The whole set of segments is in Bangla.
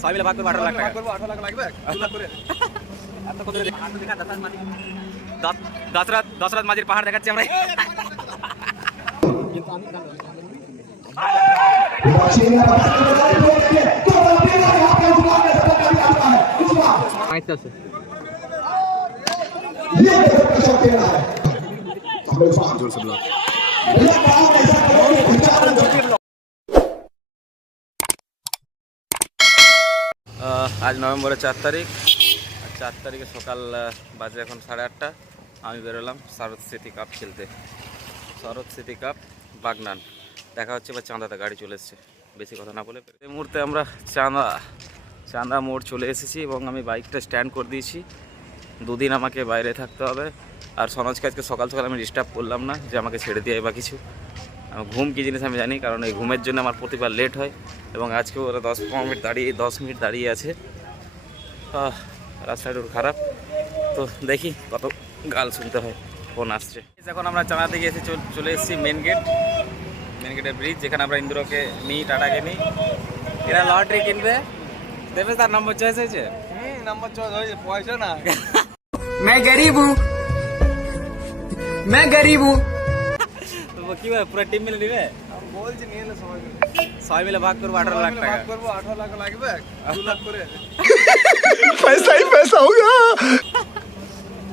সবাই মিলে ভাগ করবো 18 লাখ টাকা। 18 লাখ লাগবে 2 লাখ করে। এত কত দশরথ মাঝির পাহাড় দেখাচ্ছি আমরা। আজ নভেম্বরের 4 তারিখ। 4 তারিখে সকাল বাজে এখন 8:30। আমি বেরোলাম শরৎ স্মৃতি কাপ খেলতে। শরৎ স্মৃতি কাপ বাগনান। দেখা হচ্ছে বা চাঁদাতে, গাড়ি চলে এসছে। বেশি কথা না বলে এই মুহূর্তে আমরা চাঁদা মোড় চলে এসেছি এবং আমি বাইকটা স্ট্যান্ড করে দিয়েছি। দুদিন আমাকে বাইরে থাকতে হবে। আর সনোজকে আজকে সকাল সকাল আমি ডিস্টার্ব করলাম না যে আমাকে ছেড়ে দিয়ে বা কিছু। ঘুম কী জিনিস আমি জানি, কারণ এই ঘুমের জন্য আমার প্রতিবার লেট হয়। এবং আজকেও ওরা 10 মিনিট দাঁড়িয়ে আছে। রাস্তাটা একটু খারাপ, তো দেখি কত গাল শুনতে হয়। ফোন আসছে। এখন আমরা চাঁদা থেকে এসে চলে এসেছি মেন গেটের ব্রিজ, যেখানে আমরা ইন্দ্রকে নিই, টাটাকে নিই। এরা লটারি কিনবে, দেবে তার নম্বর চয়েস হয়েছে। নাম্বার চয়েস হয়েছে, পয়সা না। मैं गरीब हूँ তো কি ভাই পুরো টিম মিলে নিবে? বলছি নিয়ে এলে সবাই মিলে ভাগ করবো 18 লাখ টাকা। ভাগ করবো 18 লাখ লাগবে 2 লাখ করে। पैसा ही पैसा होगा।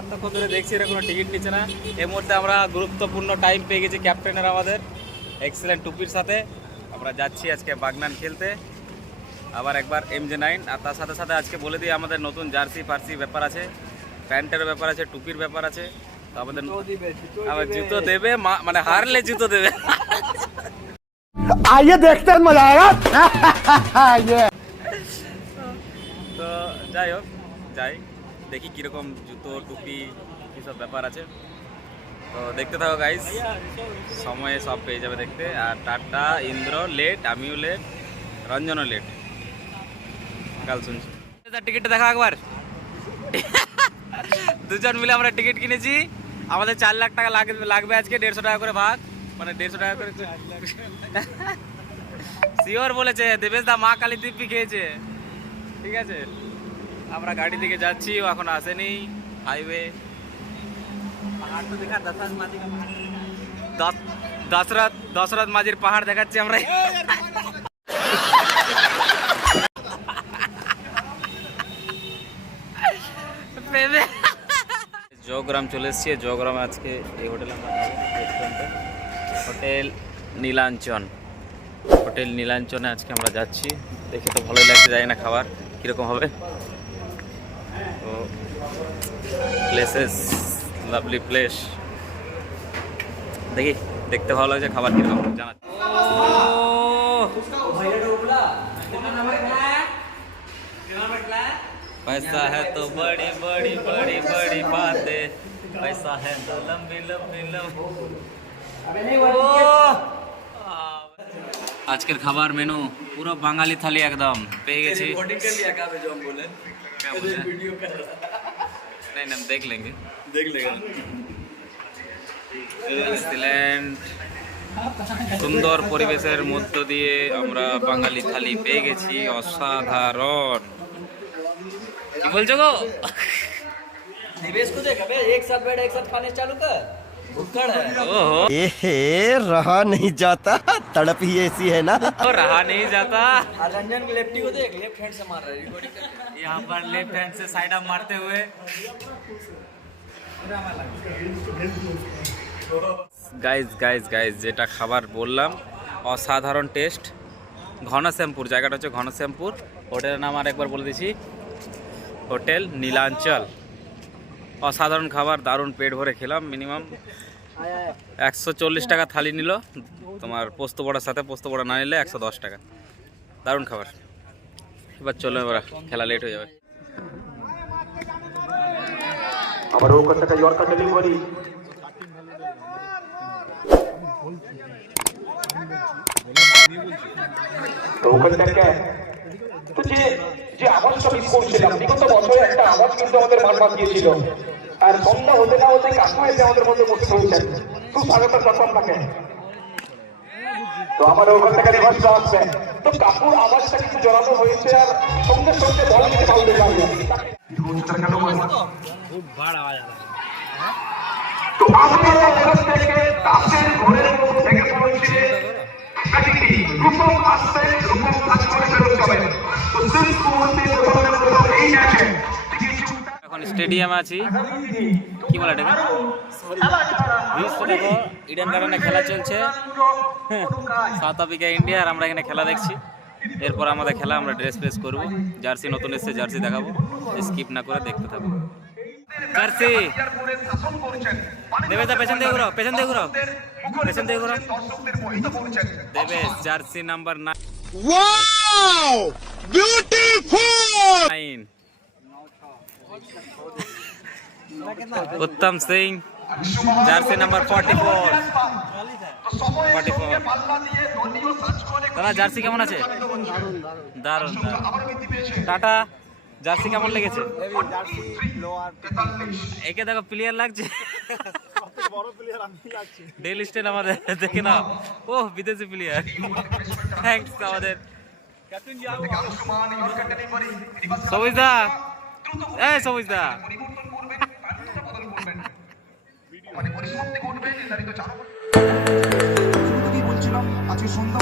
এত কত দেখছি এরা কোনো টিকিট নিচ্ছে না। এই মুহূর্তে আমরা গুরুত্বপূর্ণ টাইম পেয়ে গেছি ক্যাপ্টেনের আমাদের এক্সেলেন্ট টুপির সাথে। আমরা যাচ্ছি আজকে বাগনান খেলতে, আবার একবার MJ9। আর তার সাথে সাথে আজকে বলে দিই আমাদের নতুন জার্সি ফার্সি ব্যাপার আছে, প্যান্টের ব্যাপার আছে, টুপির ব্যাপার আছে। তো আমাদের আবার জুতো দেবে, মানে হারলে জুতো দেবে। आइए देखते हैं मजा आएगा। তো যাই হোক, দেখি কীরকম জুতো টুপি কী সব ব্যাপার আছে। তো দেখতে থাকো গাইস, সময়ে সব পেয়ে যাবে দেখতে। আর টাটা, ইন্দ্র লেট, আমিও লেট, রঞ্জনও লেট। কাল শুনছি টিকিটটা দেখা একবার। দুজন মিলে আমরা টিকিট কিনেছি। আমাদের 4 লাখ টাকা লাগবে আজকে। 150 টাকা করে ভাগ, মানে 150 টাকা করে। শিওর বলেছে দেবেশ দা, মা কালী দিব্যি খেয়েছে। ঠিক আছে, আমরা গাড়ি দিকে যাচ্ছি, ও এখন আসেনি। হাইওয়ে দশরথ মাঝির পাহাড় দেখাচ্ছি আমরা। জয়গ্রাম চলে এসেছি। জয়গ্রামে আজকে এই হোটেলে আমরা রেস্টুরেন্টে, হোটেল নীলাঞ্চনে আজকে আমরা যাচ্ছি। দেখে তো ভালোই লাগছে, জানি না খাবার কীরকম হবে। তো প্লেসেস, লাভলি প্লেস, দেখতে ভালো লাগছে, খাবার কীরকম জানা। पैसा है तो बड़ी बड़ी बड़ी बड़ी बातें, पैसा है तो लंबी लंबी लंबी। আজকের খাবার মেনু পুরো বাঙালি থালি একদম পেয়ে গেছি। नहीं हम देख लेंगे। সুন্দর পরিবেশের মধ্য দিয়ে আমরা বাঙালি থালি পেয়ে গেছি। অসাধারণ। কি বলছো গো? निवेश को देख, अबे एक साथ बैठ एक साथ खाने चालू कर। भुक्कड़ है। ओहो, ए रहा नहीं जाता, तड़प ही ऐसी है ना। तो रहा नहीं जाता। और रंजन के लेफ्टी को देख, लेफ्ट हैंड से मार रहा है, रिकॉर्डिंग कर। यहाँ पर लेफ्ट हैंड से साइड अप मारते हुए। গাইজ যেটা খাবার বললাম, অসাধারণ টেস্ট। ঘনশ্যামপুর, জায়গাটা হচ্ছে ঘনশ্যামপুর। হোটেলের নাম আর একবার বলে দিচ্ছি, হোটেল নীলাঞ্চল। অসাধারণ খাবার, দারুণ পেট ভরে খেলাম। মিনিমাম 140 টাকা থালি নিল তোমার পোস্ত বড়ার সাথে। পোস্ত বড়া না নিলে 110 টাকা। দারুণ খাবার। এবার চলো, এবার খেলা লেট হয়ে যাবে। আবার ও কথা ইয়র্কার ডেলিভারি ওখানটাকে তো যে আওয়াজটা মিস করছিলাম, বিগত বছরে একটা আওয়াজ কিন্তু আমাদের মান বাঁচিয়েছিল। আর সন্ধ্যা হতে না হতে কাকু এসে আমাদের মধ্যে উপস্থিত হয়েছেন। সুস্বাগত সকল থাকে। তো আমাদের ওখান থেকে রিভার্স আসবে, তো কাকুর আওয়াজটা কিন্তু জড়ানো হয়েছে আর সঙ্গে সঙ্গে বল নিতে পারবে যাবে। তো আপনারা ওখান থেকে তাসের ঘরের মধ্যে থেকে পড়েছে ব্যাটিংটি রূপম আসছে, রূপম কাজ করে ফেরত যাবেন। তো সিক্স মুহূর্তে প্রথম এই ম্যাচে এখন স্টেডিয়ামে আছি, কি বলে এটাকে দেখো ইডেন গার্ডেনে খেলা চলছে, সাউথ আফ্রিকা ইন্ডিয়া, আর আমরা এখানে খেলা দেখছি। এরপর আমাদের খেলা, আমরা ড্রেস ফ্রেস করবো, জার্সি নতুন এসছে, জার্সি দেখাবো, স্কিপ না করে দেখতে থাকবো। জার্সি দেবে, পেছন দিয়ে ঘুরো, পেছন দিয়ে ঘুরো, পেছন দিয়ে ঘুরো, দেবে জার্সি নাম্বার 9। उत्तम सिंह জার্সি নাম্বার 44। দাদা জার্সি কেমন আছে? দারুণ। টাটা জার্সি কেমন লেগেছে? একে দেখো প্লেয়ার লাগছে, ডেল স্টেন আমাদের দেখে না, ও বিদেশি প্লেয়ার। থ্যাঙ্কস আমাদের সবুজ দা, এই সবুজ দা। বলছিলাম আজকে সন্ধ্যা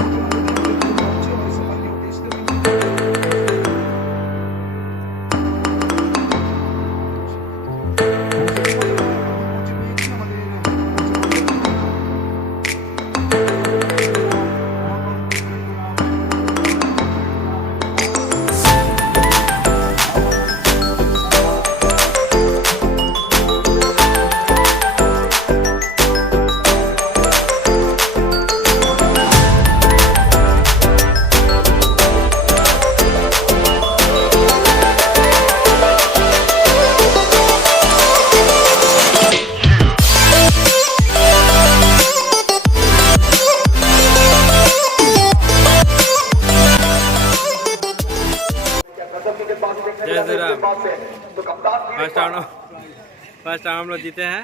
फर्स्ट राउंड हम लोग जीते हैं,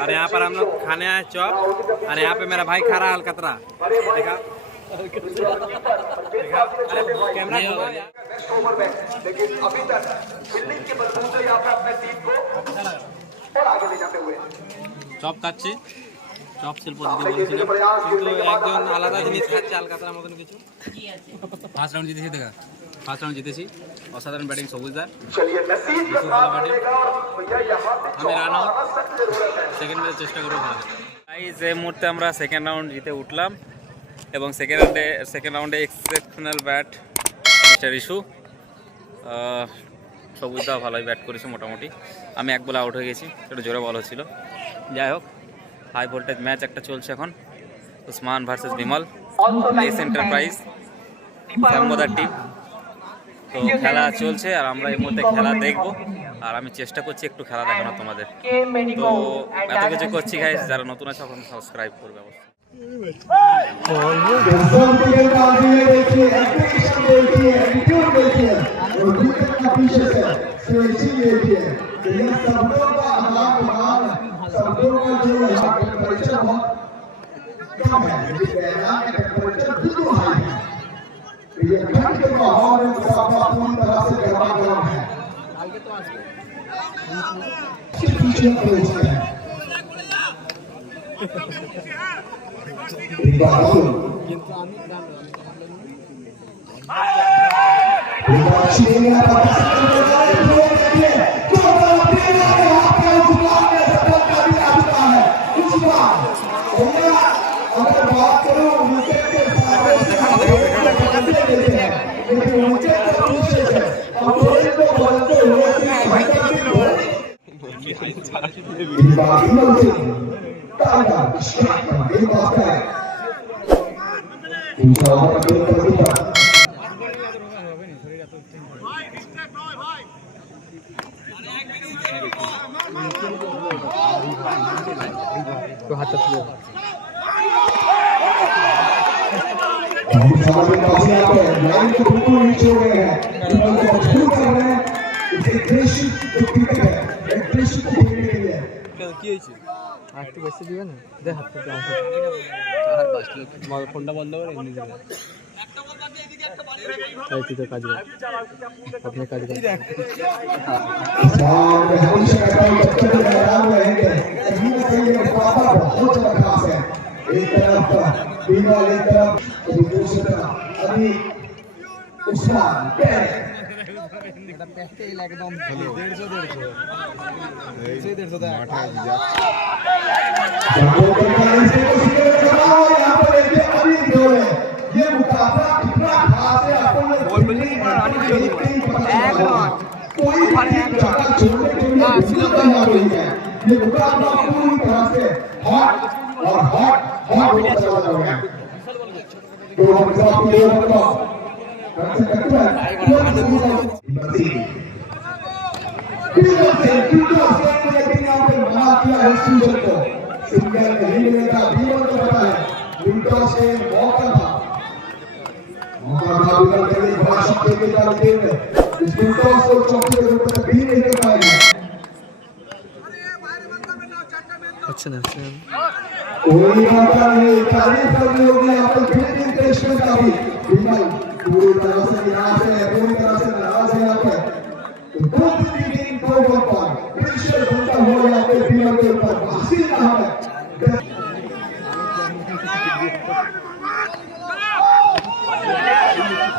और यहाँ पर हम लोग खाने आए चॉप, और यहाँ पे मेरा भाई खा रहा है अलकतरा। देखा कैमरा लेकिन अभी तक बिल्डिंग के बलबूते यहाँ पे अपने टीम को और आगे ले जाते हुए চপ খাচ্ছি, চপ শিল্প দিদি বলছিলেন, কিন্তু একজন আলাদা জিনিস খাচ্ছে আলকাতরার মতন কিছু। ফার্স্ট রাউন্ড জিতেছি, দেখা ফার্স্ট রাউন্ড জিতেছি, অসাধারণ ব্যাটিং সবুজদার, ভালো ব্যাটিং। আমি রান আউট, সেকেন্ড ম্যাচে চেষ্টা করবো ভালো। গাইস এই মুহূর্তে আমরা সেকেন্ড রাউন্ড জিতে উঠলাম, এবং সেকেন্ড রাউন্ডে এক্সেপশনাল ব্যাট মিস্টার ইস্যু। সবুজদা ভালোই ব্যাট করেছে মোটামুটি, আমি এক বলে আউট হয়ে গেছি, একটু জোরে বল হচ্ছিল। যাই হোক, হাই ভোল্টেজ ম্যাচ একটা চলছে এখন, Usman versus Bimal, S enterprise Samaddar team. তো খেলা চলছে, আর আমরা এই মুহূর্তে খেলা দেখবো, আর আমি চেষ্টা করছি একটু খেলা দেখানো তোমাদের। তো এত কিছু করছি গাইস, যারা নতুন আছে এখন সাবস্ক্রাইব করবে অবশ্যই। ये ठंड के माहौल में मुसाफा पूरी तरह से गरमा गरम है। इसके पीछे पहुंचते हैं। अगर बात करो विकेट के लाइन को बिल्कुल नीचे हो गए हैं, मजबूर कर रहे हैं। इसे देश जो क्रिकेट है, देश को खेलने के लिए কি হয়েছে একটু বেশি দিবে না দে হাত থেকে আমার ফোনটা বন্ধ করে এমনি দেবে এই তুই তো কাজ কর আপনি কাজ কর और हमेशा कहता हूं बच्चों को मैदान में रहेंगे कहीं ना कहीं ये पापा बहुत ज्यादा खास है एक तरफ बीमार एक तरफ अभी दूसरी तरफ अभी उस्मान এটা পেটে একদম ভালো 150 ये मुकाबला कितना खास है अपन कोई जगह छोड़ने के लिए श्रीलंका नहीं है ये मुकाबला पूरी तरह से हॉट और हॉट हॉट होता चला जा रहा है तो हम सब ये बताओ कैसे करते हैं लेकिन यहाँ पे मना किया है सीजन को सिंगल नहीं मिलेगा बीवन को पता है विंडो से मौका था विकल के लिए बड़ा शक्ति के डालते हुए इस विंडो से चौकी के रूप में भी नहीं कर पाएगा अच्छा ना कोई मौका नहीं तारीफ करनी होगी यहाँ पर फील्डिंग टेस्ट का भी विकल पूरी तरह से निराश है पूरी तरह से नाराज है यहाँ पे दो फील्डिंग दो बॉल पर प्रेशर बनता हुआ यहाँ पे विकल के ऊपर हासिल रहा है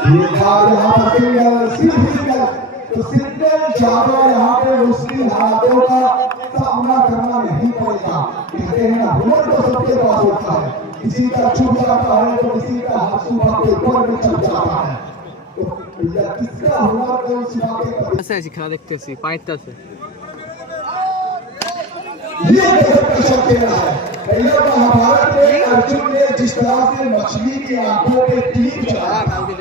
ये बार यहाँ पर सिंगल तो सिंगल जादव यहाँ पे उसकी हाथों का सामना करना नहीं पड़ेगा कहते हैं ना हुनर तो सबके पास होता है किसी का छूट जाता है तो किसी का हाथ सुबह के ऊपर भी चल जाता है तो भैया किसका हुनर तो सुबह के ऊपर আছে খেলা দেখতেছি পাইতেছে ये गजब का शॉट खेला है भैया महाभारत में अर्जुन ने जिस तरह से मछली की आंखों पे तीर चढ़ा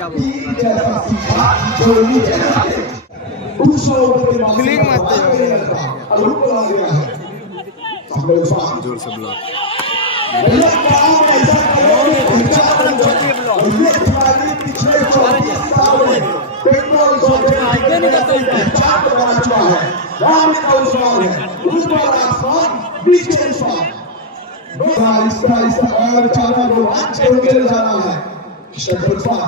तीर जैसा सीधा जोड़ी जैसा उस लोगों के फीलिंग मारते हैं और ऊपर आ गया है जोर से ब्लॉक भैया काम ऐसा करोगे पहचान और ये खिलाड़ी पिछले 24 साल में पेट्रोल सोचे पहचान बना चुका है राम का उस्मान है ऊपर आसमान बीच में उस्मान इसका और चारों रोमांच के चले जाना है शब्दफा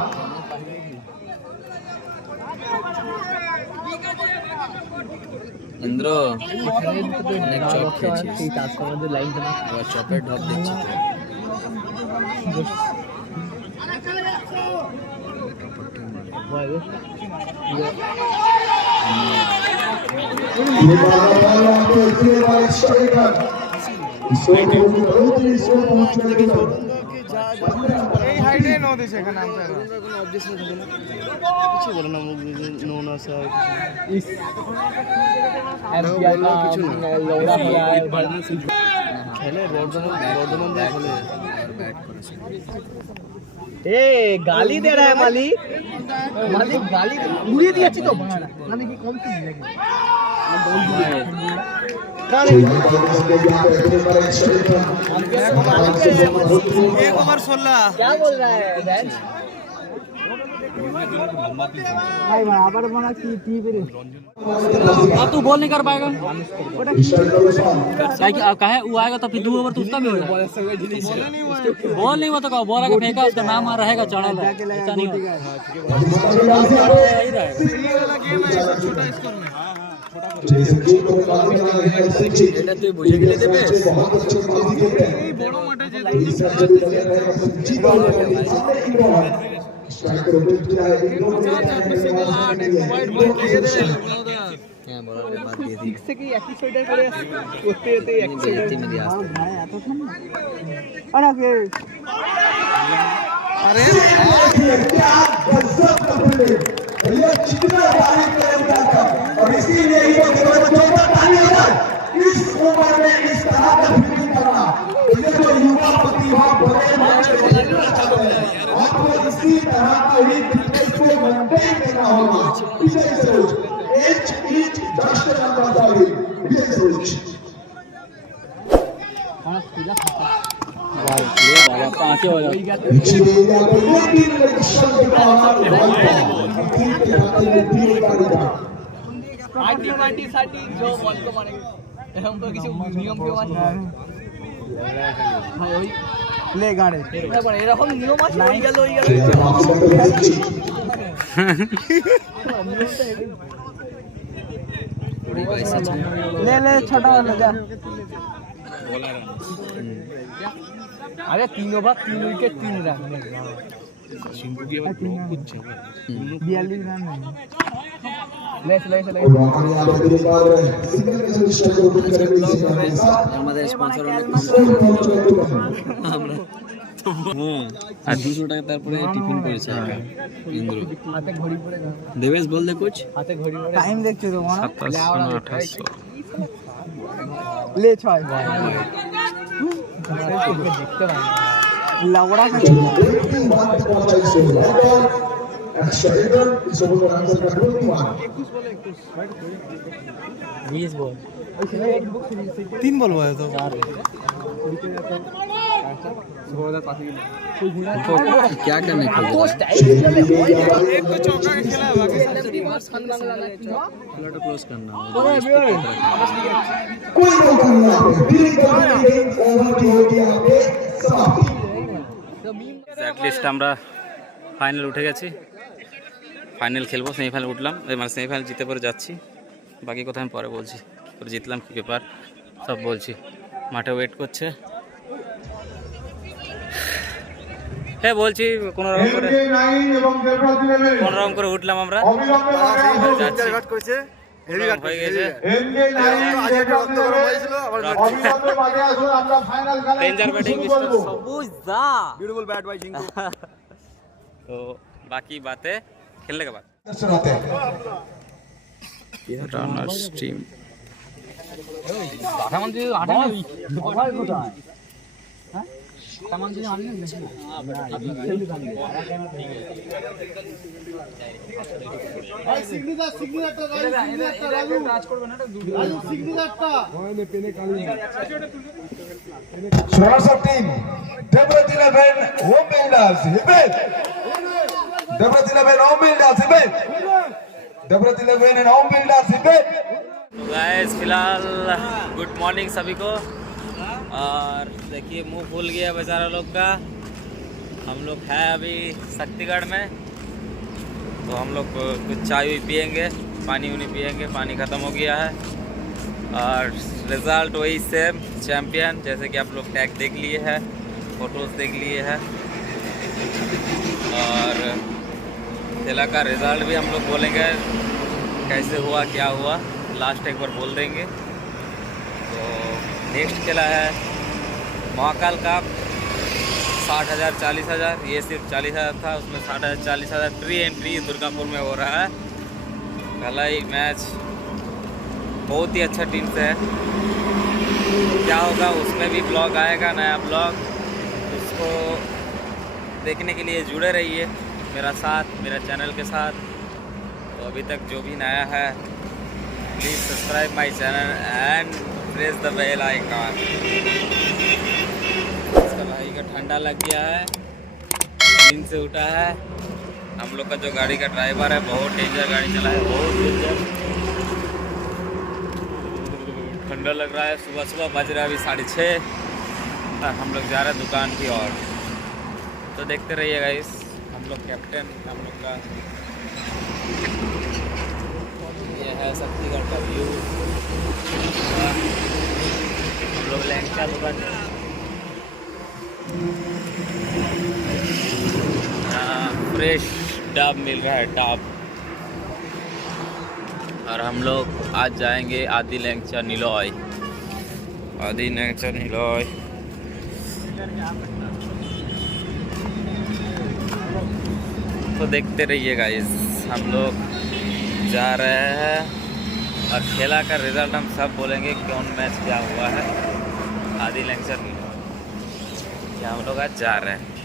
इंद्र অনেক চপ খেয়েছিস এই তাজকা মধ্যে লাইন না আবার চপের ঢপ দেখছি ये बाला को इतने बार स्ट्राइकर इसको बहुत ही इसको पहुंचने के लिए এই হাইটে নো দিছে এখানে আমটা কোনো অবজেকশন থাকে না কিছু বলে না নো না স্যার ইস এমপিআই का কিছু না লৌড়া হলা খেলে বর্ধমান দিয়ে খেলে ए गाली दे रहा है मालिक मालिक गाली उड़िए दिया तो मालिक की कौन सी लगी एक ओवर 16 क्या बोल रहा है बेंच भाई आबार बना की टीवी रे तू बॉल नहीं कर पाएगा कहे वो आएगा तो फिर 2 ओवर तो उसका भी होगा बॉल नहीं हुआ तो कहो बॉल आके फेंका उसका नाम आ रहेगा चढ़ा ऐसा नहीं होगा এটা তুই বুঝে গেলে দেবে বড় মাঠে যে হ্যাঁ বলার বাদ দিয়ে দিই থেকে একই সাইডে করে করতে যেতে একই সাইডে মিলে আসছে ভাই এত ঠান্ডা আরে আরে क्या गजब का प्ले भैया कितना बारीक करेगा और इसीलिए ये जो बताने वाला इस उम्र में इस तरह का फील्डिंग करना ये जो युवा प्रतिभा बड़े मैच खेलना चाहते हैं आपको इसी तरह का ही फिटनेस को मेंटेन करना होगा Vijay Saroj H each just number 5 Vijay Saroj हां सीधा खाता बाबा कहां से हो गया इसीलिए ये तीन लक्ष्य के बाहर तीन के हाथ में तीन का आटी जो बॉल को मारेगा এরকম তো কিছু নিয়ম কেউ আছে ভাই ওই লে গাড়ি তারপর এরকম নিয়ম আছে ওই গেল ले ले छोटा वाला जा अरे 3 ओवर 3 विकेट 3 रन 42 रन ले हमारे यहाँ पर एक बार सिग्नल के जो स्ट्राइक ओपन करेंगे इसी बार के साथ আমাদের স্পন্সর আমরা আর 200 টাকা তারপরে টিফিন করেছে ইন্দ্র हाथे घड़ी पड़े देवेश बोल दे कुछ हाथे घड़ी पड़े टाइम देखते तो वहां 2700 ले 6 देखते रहा लवड़ा का 81 पहुंचा इस ओवर पर एक्स्ट्रा रन इस ओवर का आंसर का 20 बॉल 3 बॉल हुआ है तो क्या करने को एक तो चौका का खेला है बाकी क्लोज करना कोई मौका नहीं यहाँ पे बिलिंग करने की ओवर की होगी यहाँ पे समाप्ति অ্যাটলিস্ট আমরা ফাইনাল উঠে গেছি ফাইনাল খেলবো সেমিফাইনাল উঠলাম মানে সেমিফাইনাল জিতে পরে যাচ্ছি বাকি কথা আমি পরে বলছি কী করে জিতলাম কী ব্যাপার সব বলছি মাঠে ওয়েট করছে হ্যাঁ বলছি কোনোরকম করে উঠলাম আমরা যাচ্ছি হয়ে গেছে ডেঞ্জার ব্যাটিং ब्यूटीफुल बैट बाय जिंकू तो बाकी बातें खेलने के बाद सुनाते हैं runners team Source of team Devrat 11 home builders Hibet Devrat 11 home builders Hibet Devrat 11 and home builders Hibet guys फिलहाल गुड मॉर्निंग सभी को और देखिए मुंह फूल गया बेचारा लोग का हम लोग है अभी शक्तिगढ़ में तो हम लोग कुछ चाय भी पियेंगे पानी उनी पियेंगे पानी ख़त्म हो गया है और रिज़ल्ट वही सेम चैम्पियन जैसे कि आप लोग टैग देख लिए है फोटोज़ देख लिए है और खेला का रिज़ल्ट भी हम लोग बोलेंगे कैसे हुआ क्या हुआ लास्ट एक बार बोल देंगे तो नेक्स्ट खेला है महाकाल कप 60,000 40,000 ये सिर्फ 40,000 था उसमें 60,000 40,000 प्री एंट्री दुर्गापुर में हो रहा है पहला ही मैच बहुत ही अच्छा टीम से है क्या होगा उसमें भी ब्लॉग आएगा नया ब्लॉग उसको देखने के लिए जुड़े रहिए मेरा साथ मेरा चैनल के साथ तो अभी तक जो भी नया है please subscribe my channel and press the bell icon इसका भाई का ठंडा लग गया है नींद से उठा है हम लोग का जो गाड़ी का ड्राइवर है बहुत डेंजर गाड़ी चला है बहुत डेंजर ठंडा लग रहा है सुबह सुबह बज रहा है अभी 6:30 और हम लोग जा रहे हैं दुकान की ओर तो देखते रहिएगा इस हम लोग कैप्टन हम लोग का ये है शक्तिगढ़ का व्यू हम लोग लैंका दुकान फ्रेश डाब मिल रहा है डाब और हम लोग आज जाएंगे आदि लैंचा नीलोय आदि लैंचा नीलोय तो देखते रहिएगा इस हम लोग जा रहे हैं और खेला का रिजल्ट हम सब बोलेंगे कौन मैच क्या हुआ है आदि लैंचा नीलोय हम लोग आज जा रहे हैं